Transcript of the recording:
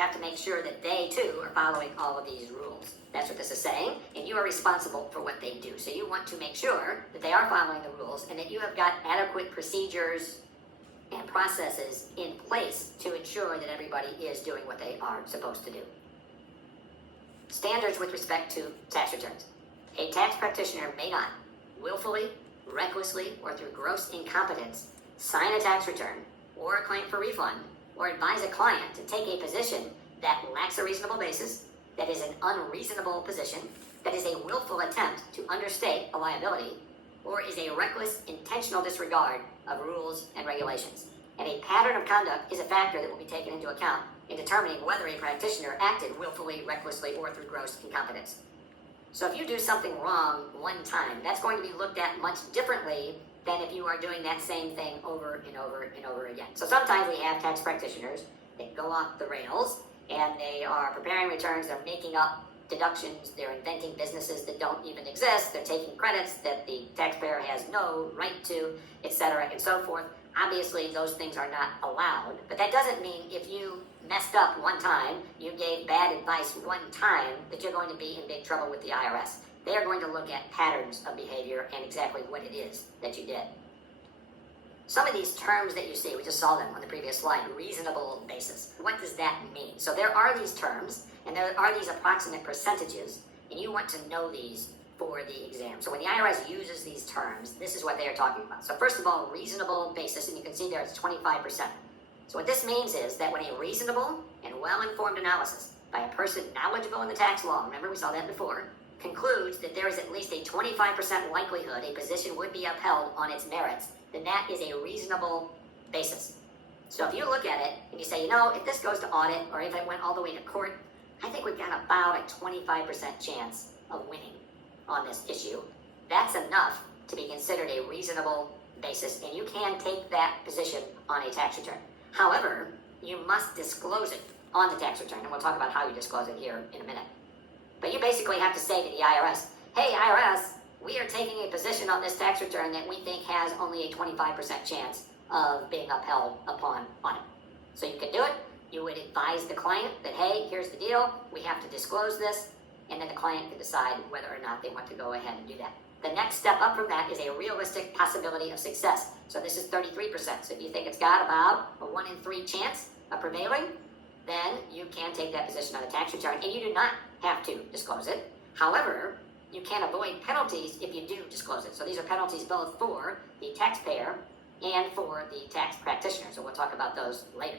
have to make sure that they too are following all of these rules. That's what this is saying, and you are responsible for what they do. So you want to make sure that they are following the rules and that you have got adequate procedures and processes in place to ensure that everybody is doing what they are supposed to do. Standards with respect to tax returns. A tax practitioner may not willfully, recklessly, or through gross incompetence sign a tax return or a claim for refund or advise a client to take a position that lacks a reasonable basis, that is an unreasonable position, that is a willful attempt to understate a liability, or is a reckless, intentional disregard of rules and regulations. And a pattern of conduct is a factor that will be taken into account in determining whether a practitioner acted willfully, recklessly, or through gross incompetence. So if you do something wrong one time, that's going to be looked at much differently than if you are doing that same thing over and over and over again. So sometimes we have tax practitioners that go off the rails and they are preparing returns, they're making up deductions, they're inventing businesses that don't even exist, they're taking credits that the taxpayer has no right to, etc., and so forth. Obviously, those things are not allowed, but that doesn't mean if you messed up one time, you gave bad advice one time, that you're going to be in big trouble with the IRS. They are going to look at patterns of behavior and exactly what it is that you did. Some of these terms that you see, we just saw them on the previous slide, reasonable basis. What does that mean? So there are these terms, and there are these approximate percentages, and you want to know these for the exam. So when the IRS uses these terms, this is what they are talking about. So first of all, reasonable basis, and you can see there it's 25%. So what this means is that when a reasonable and well-informed analysis by a person knowledgeable in the tax law, remember we saw that before, concludes that there is at least a 25% likelihood a position would be upheld on its merits, then that is a reasonable basis. So if you look at it and you say, if this goes to audit or if it went all the way to court, I think we've got about a 25% chance of winning on this issue. That's enough to be considered a reasonable basis, and you can take that position on a tax return. However, you must disclose it on the tax return, and we'll talk about how you disclose it here in a minute. But you basically have to say to the IRS, hey, IRS, we are taking a position on this tax return that we think has only a 25% chance of being upheld upon audit. So you can do it. You would advise the client that, hey, here's the deal. We have to disclose this. And then the client can decide whether or not they want to go ahead and do that. The next step up from that is a realistic possibility of success. So this is 33%. So if you think it's got about a 1 in 3 chance of prevailing, then you can take that position on the tax return, and you do not have to disclose it. However, you can avoid penalties if you do disclose it. So these are penalties both for the taxpayer and for the tax practitioner. So we'll talk about those later.